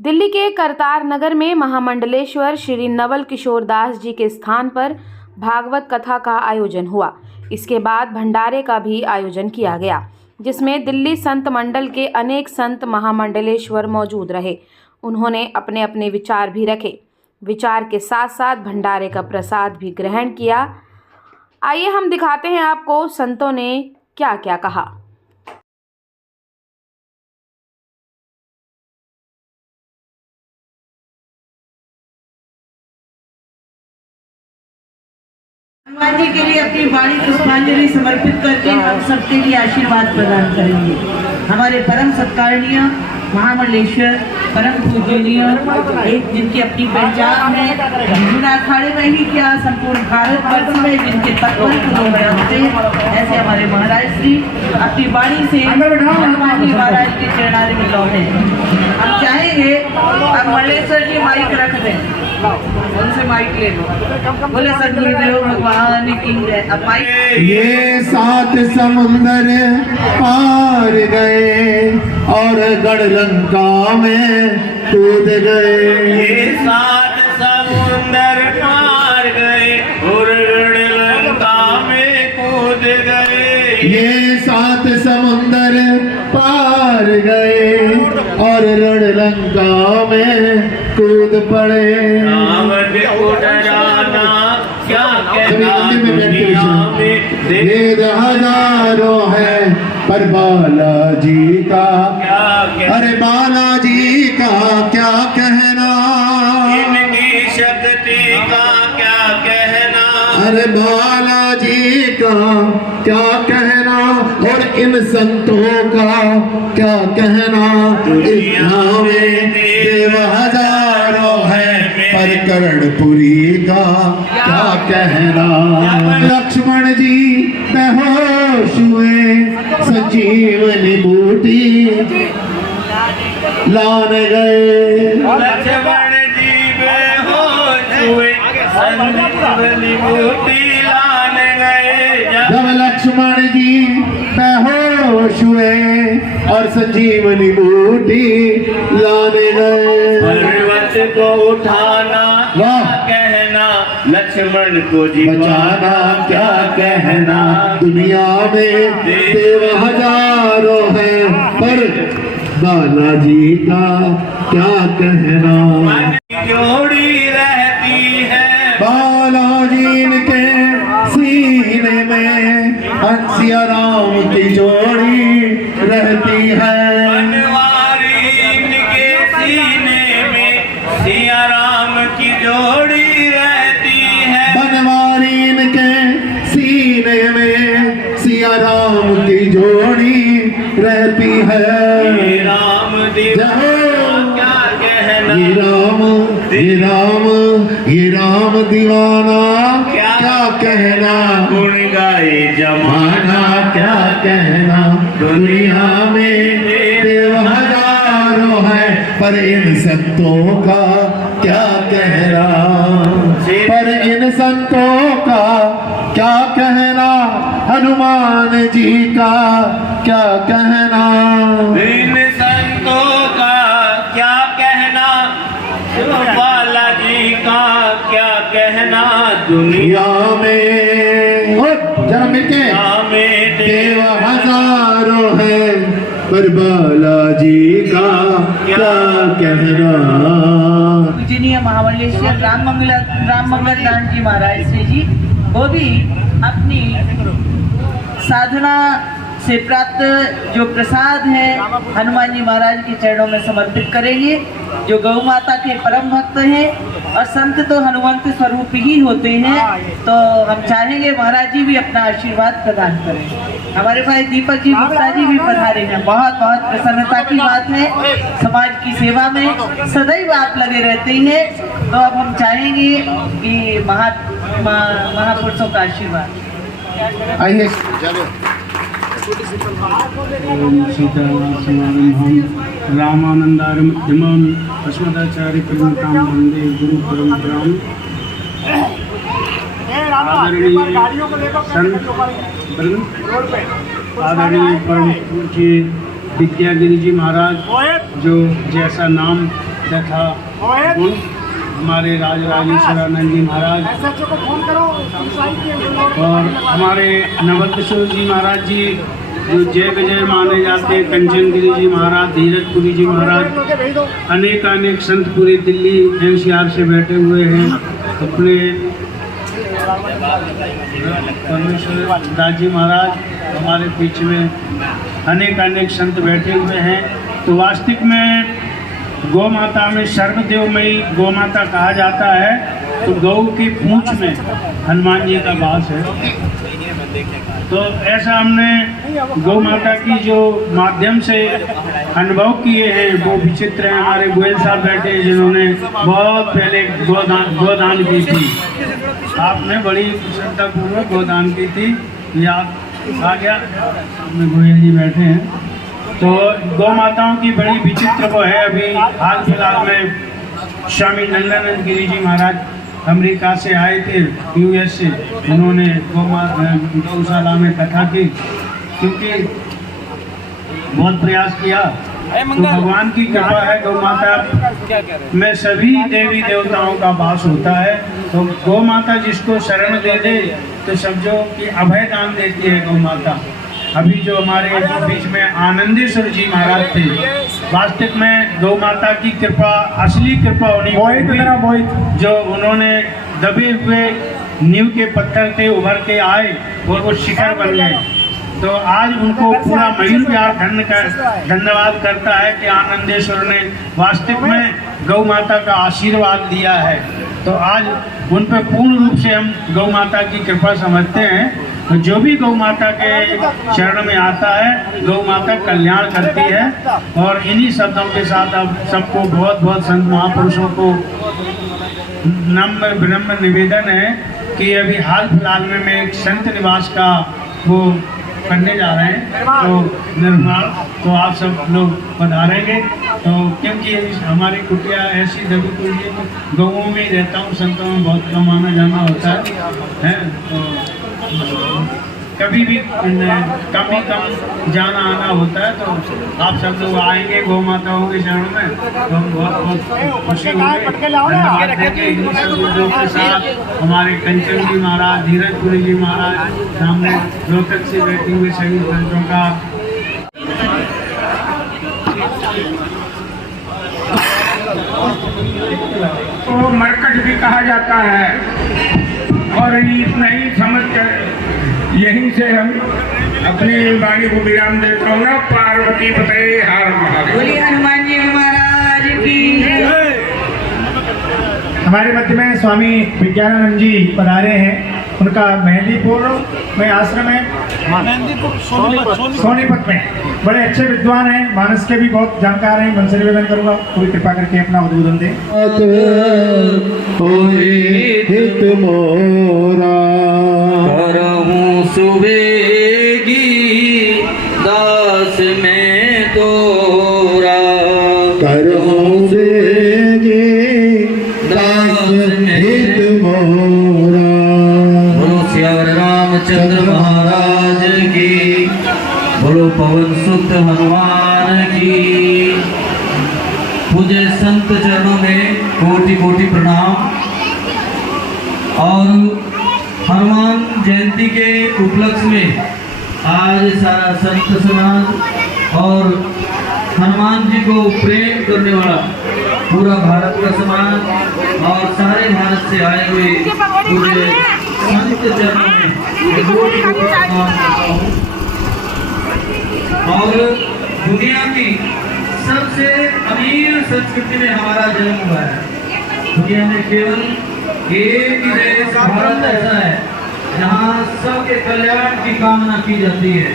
दिल्ली के करतार नगर में महामंडलेश्वर श्री नवल किशोर दास जी के स्थान पर भागवत कथा का आयोजन हुआ। इसके बाद भंडारे का भी आयोजन किया गया, जिसमें दिल्ली संत मंडल के अनेक संत महामंडलेश्वर मौजूद रहे। उन्होंने अपने अपने विचार भी रखे। विचार के साथ साथ भंडारे का प्रसाद भी ग्रहण किया। आइए हम दिखाते हैं आपको संतों ने क्या क्या कहा। हनुमान जी के लिए अपनी वाणी पुष्पांजलि समर्पित करके हम सबके लिए आशीर्वाद प्रदान करेंगे। हमारे परम सत्कारणीय महामंडलेश्वर परम पूजनीय एक जिनकी अपनी पहचान है, बिना अखाड़े में ही क्या संपूर्ण भारत वर्ष में जिनके तत्पर लोग रहते हैं, ऐसे हमारे महाराज श्री अपनी वाणी से हनुमान जी महाराज के चरणारे में लौटे। हम चाहेंगे अब मंडलेश्वर जी माइक रख दें, उनसे माइक ले लो। बोले सदगुरुदेव भगवान की जय। अब माइक। ये 7 समुंदर पार गए और गढ़लंका में कूद गए। ये 7 समुंदर पार गए और गढ़लंका में कूद गए। ये 7 समुंदर पार गए और रणलंका में कूद पड़े। रावण को डराना क्या कहना दुनिया में। वेद हजारों है पर बालाजी का क्या कहना, अरे बालाजी का क्या कहना। इनकी शक्ति का क्या कहना, अरे बालाजी का क्या कहना और इन संतों का क्या कहना। दुनिया में देव हजारों है पर कर्णपुरी का क्या कहना। लक्ष्मण जी बेहोश हुए संजीवनी बूटी लाने गए। लक्ष्मण जी बेहोश हुए संजीवनी बूटी लाने गए। जब लक्ष्मण जी बेहोश हुए और संजीवनी बूटी लाने गए। पर्वत को उठाना क्या कहना, लक्ष्मण को जी बचाना क्या कहना। दुनिया में देव हजारों है पर बालाजी का क्या कहना। जोड़ी रहती है बालाजी के सीने में सिया राम की जोड़ी रहती है। बनवारी इनके सीने में सिया राम की जोड़ी रहती है। बनवारी इनके सीने में सिया राम की जोड़ी रहती है। ये राम दीवाना क्या कहना, ये राम दीवाना क्या कहना। गुण गाए जमाना क्या कहना। दुनिया में देव हजारों है पर इन संतों का क्या कहना। पर इन संतों का क्या कहना। हनुमान जी का क्या कहना। इन संतों का क्या कहना, बालाजी का क्या कहना। दुनिया में जरा मिलके में देव हजारों है पर बालाजी का क्या कहना। पूजनीय महामंडलेश्वर राम मंगल दास जी महाराज श्री जी वो भी अपनी साधना से प्राप्त जो प्रसाद है हनुमान जी महाराज के चरणों में समर्पित करेंगे, जो गौ माता के परम भक्त हैं और संत तो हनुमंत स्वरूप ही होते हैं। तो हम चाहेंगे महाराज जी भी अपना आशीर्वाद प्रदान करें। हमारे भाई दीपक जी गुप्ता जी भी पधारे हैं। बहुत बहुत प्रसन्नता की बात है, समाज की सेवा में सदैव आप लगे रहते हैं। तो अब हम चाहेंगे कि महापुरुषों का आशीर्वाद। आइए रामानंदारमध्यमं अस्मदाचार्य पर्यन्तां वन्दे गुरु परम्पराम्। आदरणीय परम पूज्य विद्यागिरी जी महाराज जो जैसा नाम तथा गुण हमारे राजराजेश्वरानंद जी महाराज और हमारे नवल किशोर जी महाराज जी जो जय विजय माने जाते हैं, कंचन गिरी जी महाराज, धीरजपुरी जी महाराज, अनेक अनेक संत पूरी दिल्ली एनसीआर से बैठे हुए हैं। अपने परमेश्वर दास जी महाराज हमारे बीच में अनेक अनेक संत बैठे हुए हैं। तो वास्तविक में गौ माता में सर्वदेवमयी गौ माता कहा जाता है। तो गौ की पूंछ में हनुमान जी का वास है। तो ऐसा हमने गौ माता की जो माध्यम से अनुभव किए हैं वो विचित्र हैं। हमारे गोयल साहब बैठे हैं जिन्होंने बहुत पहले गोदान की थी। आपने बड़ी श्रद्धापूर्वक गोदान की थी, याद आ गया। गोयल जी बैठे हैं। तो गौ माताओं की बड़ी विचित्र वो है। अभी हाल फिलहाल में स्वामी नंदानंद गिरी जी महाराज अमेरिका से आए थे, यूएस से। उन्होंने गौशाला में कथा की, क्योंकि बहुत प्रयास किया। तो भगवान की कृपा है, गौ माता में सभी देवी देवताओं का वास होता है। तो गौ माता जिसको शरण दे दे तो समझो कि अभय दान देती है गौ माता। अभी जो हमारे बीच में आनंदेश्वर जी महाराज थे, वास्तविक में गौ माता की कृपा, असली कृपा होनी जो उन्होंने दबे हुए नींव के पत्थर से उभर के आए और वो शिखर बन गए। तो आज उनको पूरा मयूर व्यास धन्यवाद करता है कि आनंदेश्वर ने वास्तविक में गौ माता का आशीर्वाद दिया है। तो आज उन पर पूर्ण रूप से हम गौ माता की कृपा समझते हैं। तो जो भी गौ माता के चरण में आता है, गौ माता कल्याण करती है। और इन्हीं शब्दों के साथ अब सबको बहुत बहुत संत महापुरुषों को नम्र विनम्र निवेदन है कि अभी हाल फिलहाल में मैं एक संत निवास का वो करने जा रहे हैं, तो निर्माण। तो आप सब लोग पधारेंगे। तो क्योंकि हमारी कुटिया ऐसी दबी कुटी है, तो गाँवों में ही रहता हूँ, संतों में बहुत कम आना जाना होता है। तो कभी भी कम ही कम जाना आना होता है। तो आप सब लोग आएंगे गौ माताओं के चरण में, तो हम बहुत बहुत खुशी होंगे। धन्यवाद देंगे इन्हीं सब लोगों के साथ। हमारे कंचन जी महाराज, धीरजपुरी जी महाराज, सामने रोहतक से बैठे हुए सभी संतों का तो मरकट भी कहा जाता है। और इतना ही समझ कर यहीं से हम अपनी वाणी को विराम देता हूँ। पार्वती पते हर महादेव। बोलिए हनुमान जी महाराज की जय। हमारे मध्य में स्वामी विज्ञानानंद जी पधारे हैं। उनका मेहंदीपुर में आश्रम है, सोनीपत में। बड़े अच्छे विद्वान हैं, मानस के भी बहुत जानकार हैं। मनसे निवेदन करूँगा पूरी कृपा करके अपना उद्बोधन दें। हित मोरा करहूँ सुबेगी दास में तोरा, करहूँ सुबेगी दास में हित मोरा। बोलो श्याम रामचंद्र महाराज की, बोलो पवन सुत हनुमान की। पूज्य संत चरणों में कोटि कोटि प्रणाम। और हनुमान जयंती के उपलक्ष्य में आज सारा संत समाज और हनुमान जी को प्रेम करने वाला पूरा भारत का समाज और सारे भारत से आए हुए पूरे संत चरणों में कोटि कोटि प्रणाम करता हूँ। और दुनिया की सबसे अमीर संस्कृति में हमारा जन्म हुआ है। दुनिया में केवल एक ही देश भारत ऐसा है जहाँ सबके कल्याण की कामना की जाती है।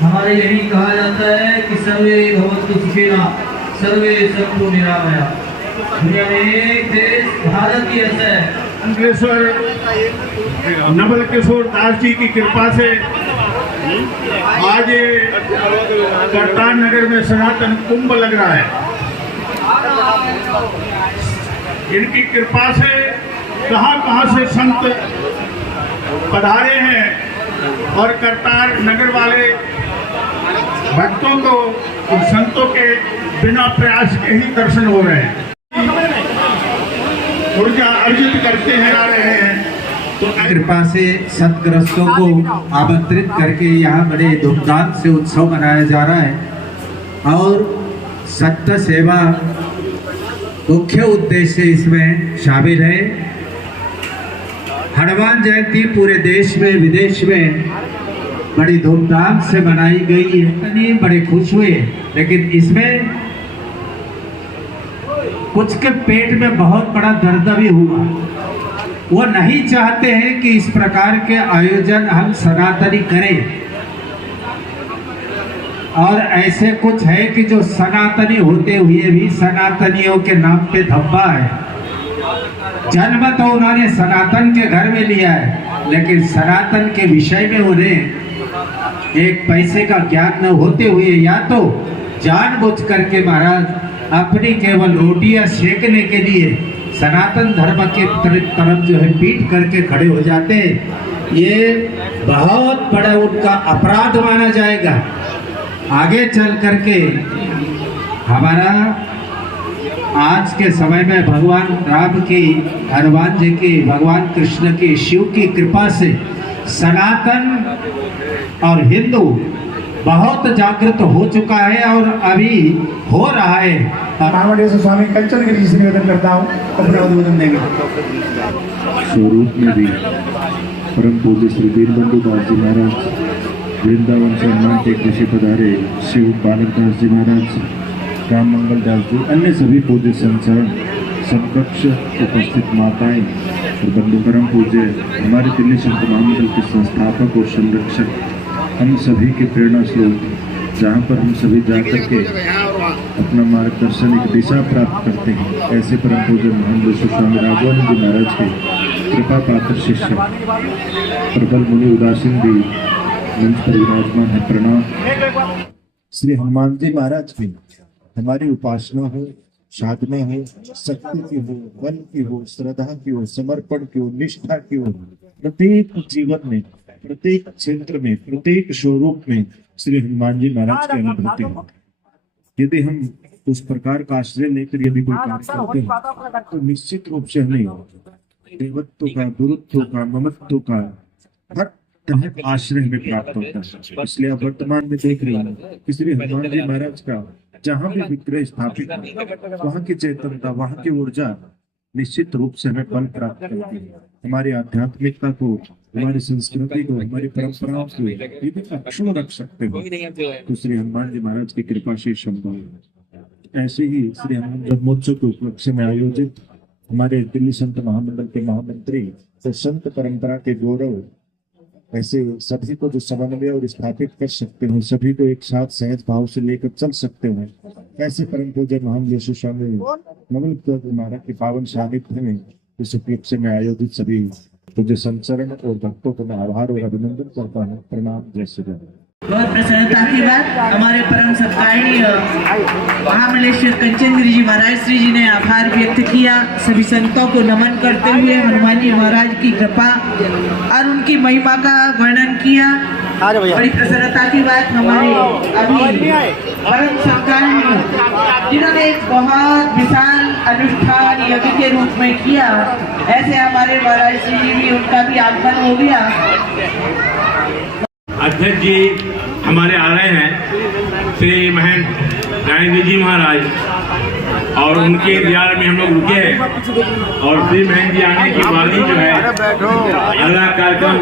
हमारे यही कहा जाता है कि सर्वे भवन्तु सुखिनः सर्वे सन्तु निरामया। दुनिया में एक देश भारत ही ऐसा है। नवल किशोर दास जी की कृपा से आज करतार नगर में सनातन कुंभ लग रहा है। इनकी कृपा से कहाँ से संत पधारे हैं और करतार नगर वाले भक्तों को और संतों के बिना प्रयास के ही दर्शन हो रहे हैं, ऊर्जा अर्जित करते हैं आ रहे हैं। तो कृपा से सतग्रस्तों को आमंत्रित करके यहाँ बड़े धूमधाम से उत्सव मनाया जा रहा है और सत्य सेवा मुख्य उद्देश्य इसमें शामिल है। हनुमान जयंती पूरे देश में विदेश में बड़ी धूमधाम से मनाई गई है, बड़े खुश हुए, लेकिन इसमें कुछ के पेट में बहुत बड़ा दर्द भी हुआ। वो नहीं चाहते हैं कि इस प्रकार के आयोजन हम सनातनी करें, और ऐसे कुछ है कि जो सनातनी होते हुए भी सनातनियों के नाम पे धब्बा है। जन्म तो उन्होंने सनातन के घर में लिया है, लेकिन सनातन के विषय में उन्हें एक पैसे का ज्ञान न होते हुए या तो जानबूझ करके महाराज अपनी केवल रोटियां सेकने के लिए सनातन धर्म के तरफ जो है पीट करके खड़े हो जाते हैं। ये बहुत बड़ा उनका अपराध माना जाएगा। आगे चल करके हमारा आज के समय में भगवान राम की, हनुमान जी की, भगवान कृष्ण की, शिव की कृपा से सनातन और हिंदू बहुत जागृत हो चुका है और अभी हो रहा है। महामंडल से स्वामी कंचन गिरी जी से निवेदन करता हूँ, अपना उद्बोधन देंगे। स्वरूप में भी परम पूज्य श्री वीरबंधु दास जी महाराज, वृंदावन से हनुमान टेक ऋषि पधारे शिव बालक दास जी महाराज, राम मंगल दास जी, अन्य सभी पूज्य संचरण समकक्ष उपस्थित माताएं और बंधु परम पूज्य हमारे दिल्ली संत महामंडल के संस्थापक और संरक्षक, हम सभी के प्रेरणा स्रोत, जहाँ पर हम सभी जाकर के अपना मार्गदर्शन, एक दिशा प्राप्त करते हैं, ऐसे परम पूज्य महान स्वामी राघवानंद जी महाराज के कृपा पात्र शिष्य प्रबल मुनि उदासीन भी मंच पर विराजमान है। प्रणाम। श्री हनुमान जी महाराज की हमारी उपासना हो, साधना हो, शक्ति की हो, बल की हो, श्रद्धा की हो, समर्पण की हो, निष्ठा की हो, प्रत्येक जीवन में, प्रत्येक क्षेत्र में, प्रत्येक स्वरूप में श्री हनुमान जी महाराज की अनुभूति है। यदि हम उस प्रकार का आश्रय लेकर यदि कोई कार्य करते हैं तो निश्चित रूप से नहीं होगा। देवत्व का, गुरुत्व का, ममत्व का हर तरह का आश्रय हमें प्राप्त होता है। इसलिए आप वर्तमान में देख रहे हैं कि श्री हनुमान जी महाराज का जहाँ भी विग्रह स्थापित है, वहाँ की चेतनता, वहाँ की ऊर्जा निश्चित रूप से हमें बल प्राप्त करती है। हमारी आध्यात्मिकता को, हमारी संस्कृति को, हमारी परंपराओं को यदि अक्षुण्ण रख सकते हो तो श्री हनुमान जी महाराज की कृपा से संभव है। ऐसे ही श्री हनुमान जन्मोत्सव के उपलक्ष्य में आयोजित हमारे दिल्ली संत महामंडल के महामंत्री तो संत परंपरा के गौरव, ऐसे सभी को जो समन्वय और स्थापित कर सकते हो, सभी को एक साथ सहज भाव से लेकर चल सकते हो, ऐसे परम पूज्य महान यीशु स्वामी नवल महाराज के पावन सानिध्य में इस उपलक्ष्य में आयोजित सभी पूज्य संचरण और भक्तों को मैं आभार और अभिनंदन करता हूँ। प्रणाम। जय श्री राम। बहुत प्रसन्नता की बात, हमारे परम सत्कारणीय महामंडलेश्वर कंचन गिरी जी महाराज श्री जी ने आभार व्यक्त किया। सभी संतों को नमन करते हुए हनुमान जी महाराज की कृपा और उनकी महिमा का वर्णन किया। बड़ी प्रसन्नता की बात, हमारे अभी परम सत्कारणीय जिन्होंने एक बहुत विशाल अनुष्ठान यज्ञ के रूप में किया, ऐसे हमारे महाराज श्री जी भी, उनका भी आगमन हो गया। अध्यक्ष जी हमारे आ रहे हैं, श्री महंत ज्ञानेंद्र जी महाराज, और उनके इंतजार में हम लोग रुके हैं। और श्री महंत जी आने के बाद ही जो है अगला कार्यक्रम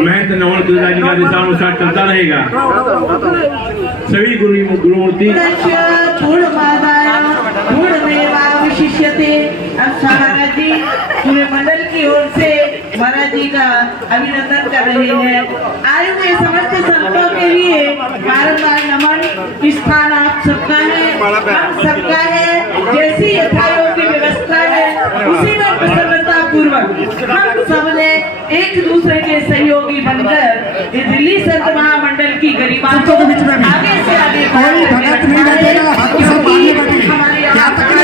महंत नवल तुलजा जी का दिशानुसार चलता रहेगा। सभी गुरुमूर्ति महाराज जी पूरे मंडल की ओर से महाराज जी का अभिनंदन कर रहे हैं। आयु में समस्त संतों के लिए बारंबार नमन। स्थान आप सबका है, हम सबका है। जैसी यथायोग की व्यवस्था है उसी में प्रसन्नता पूर्वक हम सबने एक दूसरे के सहयोगी बनकर ये दिल्ली संत महामंडल की गरिमा को आगे से आगे हमारे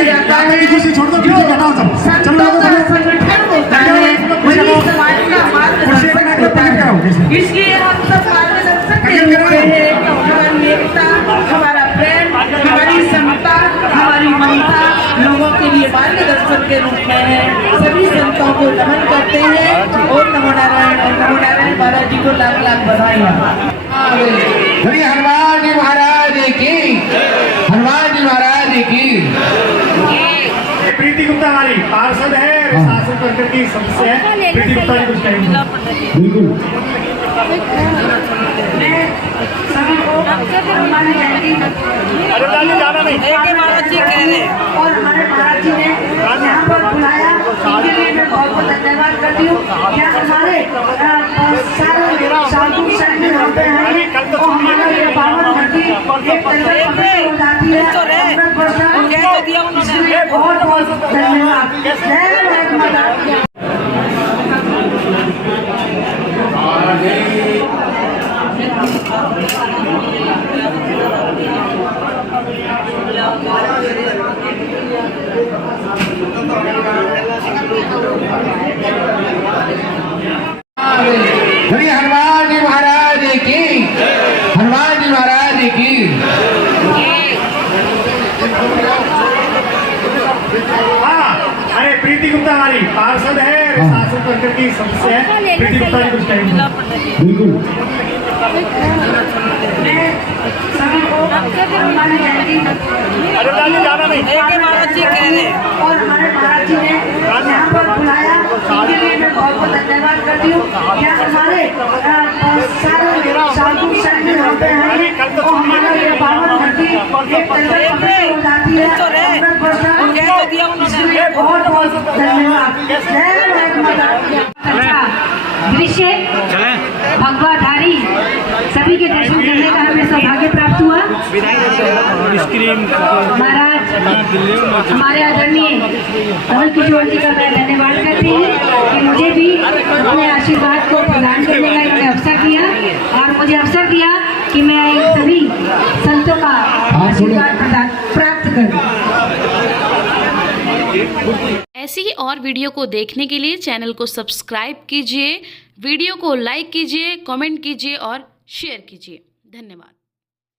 जाता है। संतों का संगठन होता है, वही समाज का मार्गदर्शन होता है। इसलिए हम सब मार्गदर्शक के रूप में हमारी एकता, हमारा प्रेम, हमारी के मार्गदर्शन के रूप में है। सभी संतों को नमन करते हैं। ओम नमो नारायण, ओम नमो नारायण। महाराज जी को लाख लाख बधाइयाँ। श्री हनुमान जी महाराज की, हनुमान जी महाराज की। प्रीति गुप्ता हमारी पार्षद है, शासन तंत्र की सदस्य है। प्रीति गुप्ता जी कुछ कहेंगे। बिल्कुल। महाराज जी कह रहे हैं और हमारे महाराज जी ने यहाँ पर बुलाया, इसके लिए मैं बहुत बहुत धन्यवाद करती हूँ। क्या हमारे सारे साधु संत यहाँ पे हैं और हमारा ये पावन घटी एक तरह पवित्र हो जाती है। अमृत वर्षा, इसलिए बहुत बहुत धन्यवाद। जय भारत माता। श्री हनुमान जी महाराज की, हनुमान जी महाराज की। अरे प्रीति गुप्ता हमारी पार्षद है, शासन तंत्र की सदस्य है। प्रीति गुप्ता जी कुछ कहेंगे। बिल्कुल। महाराज जी कह रहे हैं और हमारे महाराज जी ने यहाँ पर बुलाया, इसके लिए मैं बहुत बहुत धन्यवाद करती हूँ। क्या हमारे सारे साधु संत यहाँ पे हैं और हमारा ये पावन घटी एक तरह पवित्र हो जाती है। अमृत वर्षा, इसलिए बहुत बहुत धन्यवाद। जय भारत माता। दृश्य भगवाधारी सभी के दर्शन करने का हमें सौभाग्य प्राप्त हुआ। महाराज हमारे आदरणीय धवल किशोर जी का मैं धन्यवाद करती हूँ कि मुझे भी अपने आशीर्वाद को प्रदान करने का एक अवसर दिया और मुझे अवसर दिया कि मैं सभी संतों का आशीर्वाद प्राप्त करूँ। ऐसी ही और वीडियो को देखने के लिए चैनल को सब्सक्राइब कीजिए, वीडियो को लाइक कीजिए, कमेंट कीजिए और शेयर कीजिए। धन्यवाद।